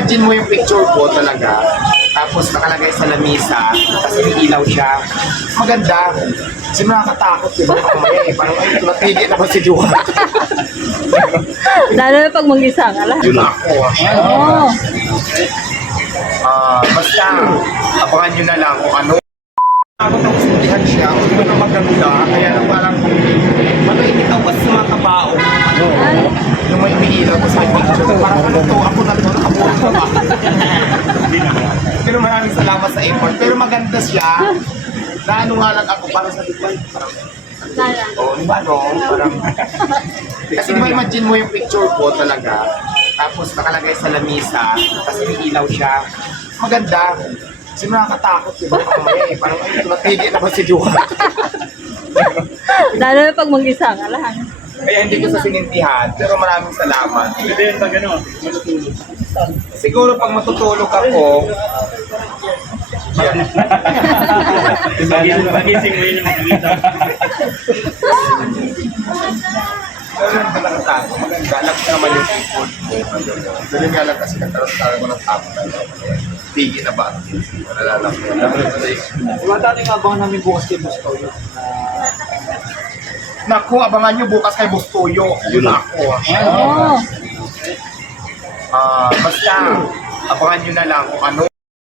imagine mo yung picture ko talaga, tapos nakalagay sa lamisa, tapos may ilaw siya. Maganda. Kasi nakakatakot, diba? Mamaya eh, parang ay, natigil na ba si Juan? Lalo na pag mag-isa ka lang. Yun ako. Oo. Basta, abangan nyo na lang kung ano. Ako tapos sintihan siya, kung ano maganda, kaya lang parang ikaw kasi sa mga kabao, yung may umiilaw ko sa picture, parang ano to, ako na to, nakabuhay ka ba? Pero maraming salamat sa effort, pero maganda siya. Naano nga lang ako, parang sa Dubai, parang, di ba no? Parang, kasi di ba imagine mo yung picture ko talaga, tapos nakalagay sa lamisa, tapos may ilaw siya. Maganda. Kasi nakakatakot, di ba? Mamaya eh, parang ay, natigil na ba si Juan? Lalo na pag mag-isa ka lang. Kaya hindi ko sa sinintihan, pero maraming salamat. Hindi yun pag ano, matutulog. Siguro pag matutulog ako, Pagising mo yun yung makikita. pero nakakatago, maganda. Alam ko naman yung people. Pero nga lang kasi nagkaroon ko ng tapo na tigil na ba? Nalala ko. Diba dati nga abangan namin bukas kay Bustoyo? Naku, abangan nyo bukas kay Bustoyo. Yun ako. Oo. Basta, abangan nyo na lang kung ano